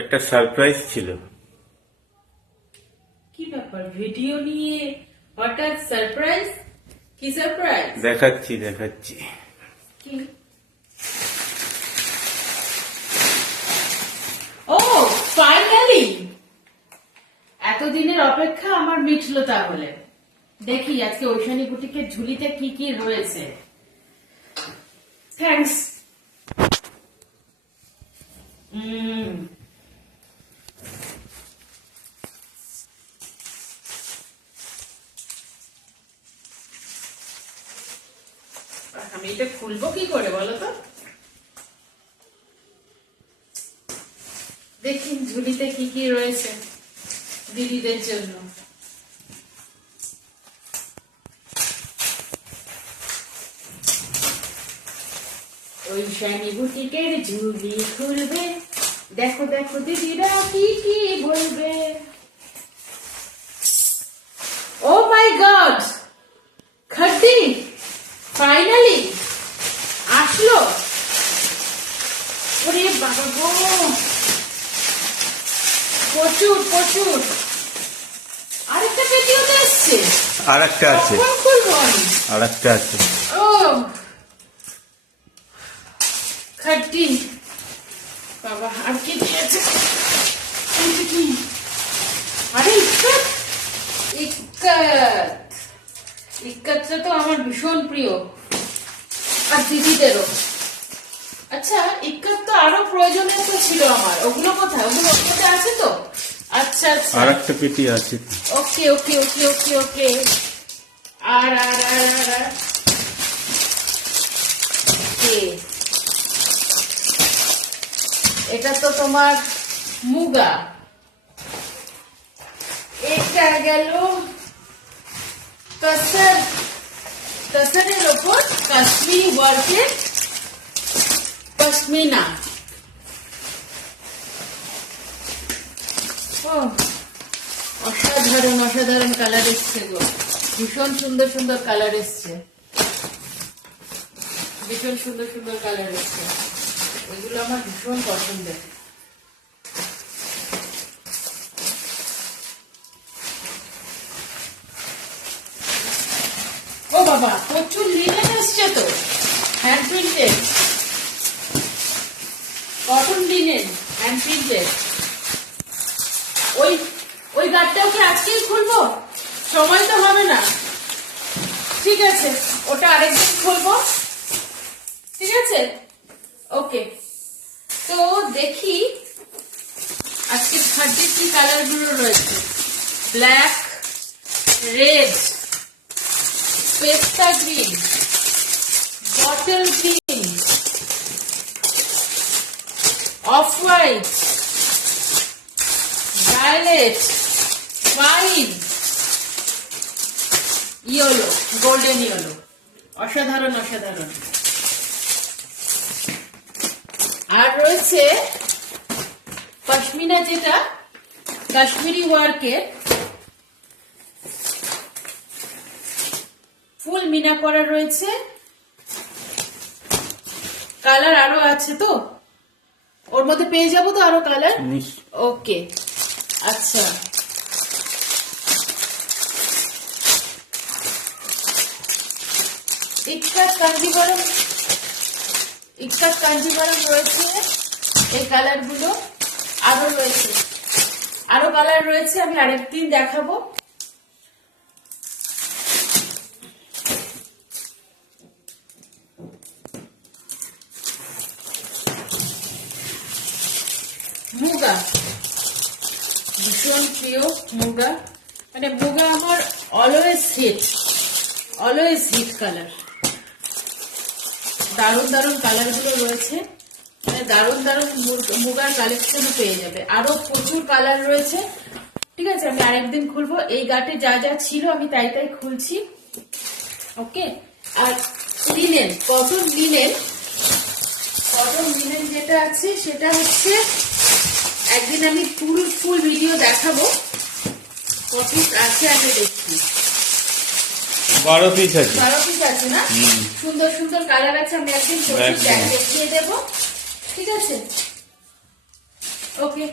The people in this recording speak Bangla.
একটা সারপ্রাইজ ছিল। কি ব্যাপার, ভিডিও নিয়ে হঠাৎ সারপ্রাইজ? কি সারপ্রাইজ? দেখাচ্ছি কি? ও ফাইনালি, এতদিনের অপেক্ষা আমার মিটলো। তাহলে দেখি আজকে ঐশানী বুটিকের ঝুলিতে কি কি রয়েছে। থ্যাঙ্কস। আমি এটা খুলবো কি করে বলো তো? দেখি ঝুলিতে কি কি রয়েছে দিদিদের জন্য। ঐশানী বুটিকের ঝুলি খুলবে, দেখো দেখো দিদিরা কি কি বলবে। ও মাই গড, খাদ্দি ফাইনালি আসলো। ওরে বাবা গো, প্রচুর প্রচুর। আরেকটা পেটিও তো এসছে। আরেকটা আছে, কখন খুলবো আমি? আরেকটা আছে। ও খাদ্দি বাবা, আর কি দিয়েছে? এইটা কি? আরে ইক্কত, ইক্কত, ইক্কতটা তো আমার ভীষণ প্রিয়, আর দিদিদেরও। আচ্ছা, ইক্কত তো আরো প্রয়োজনীয় তো ছিল আমার। ওগুলো কোথায়? ওগুলো ওর মধ্যে আছে তো? আচ্ছা আচ্ছা, আরেকটা পেটি আছে। ওকে ওকে ওকে ওকে ওকে। আর আর আর আর আর ওকে, এটা তো তোমার মুগা। এটা গেল তসর, তসরের ওপর কাশ্মীরি ওয়ার্কের পশমিনা। ও অসাধারণ অসাধারণ কালার এসছে গো, ভীষণ সুন্দর সুন্দর কালার এসছে, ভীষণ সুন্দর সুন্দর কালার এসছে। এগুলো আমার ভীষণ পছন্দের। ও বাবা, প্রচুর লিনেন এসছে তো, hand printed, cotton linen, hand printed. ওই ওই গাড়টাও কি আজকেই খুলবো? সময় তো হবে না। ঠিক আছে, ওটা আরেকদিন খুলবো। ঠিক আছে, ওকে। তো দেখি আজকে খাদ্যের কি কালার গুলো রয়েছে। Black, red, pista green, bottle green, off white, violet, wine, yellow, golden yellow. অসাধারণ অসাধারণ। আর রয়েছে পশমিনা, যেটা কাশ্মীরি ওয়ার্কের ফুল মিনা করা রয়েছে। কালার আরো আছে তো, ওর মধ্যে পেয়ে যাবো তো আরো কালার। ওকে, আচ্ছা। ইক্কাত কাঞ্জিভারম, ইক্কাত কাঞ্জিভারম রয়েছে। এই কালার গুলো আরো রয়েছে, আরো কালার রয়েছে, আমি আরেকদিন দেখাবো। মুগা, ভীষণ প্রিয় মুগা, মানে মুগা আমার অলওয়েজ হিট কালার। দারুণ দারুণ কালার গুলো রয়েছে, মানে দারুণ দারুণ মুগার কালেকশনও পেয়ে যাবে। আরো প্রচুর কালার রয়েছে। ঠিক আছে, আমি আরেকদিন খুলবো। এই গাটে যা যা ছিল আমি তাই তাই খুলছি। ওকে। আর linen, cotton linen, cotton linen যেটা আছে সেটা হচ্ছে, একদিন আমি ফুল ভিডিও দেখাবো। কত আছে আমি দেখছি। 12 পিস আছে, 12 পিস আছে না? সুন্দর সুন্দর কালার আছে, আমি একদিন দেখিয়ে দেবো। ঠিক আছে, ওকে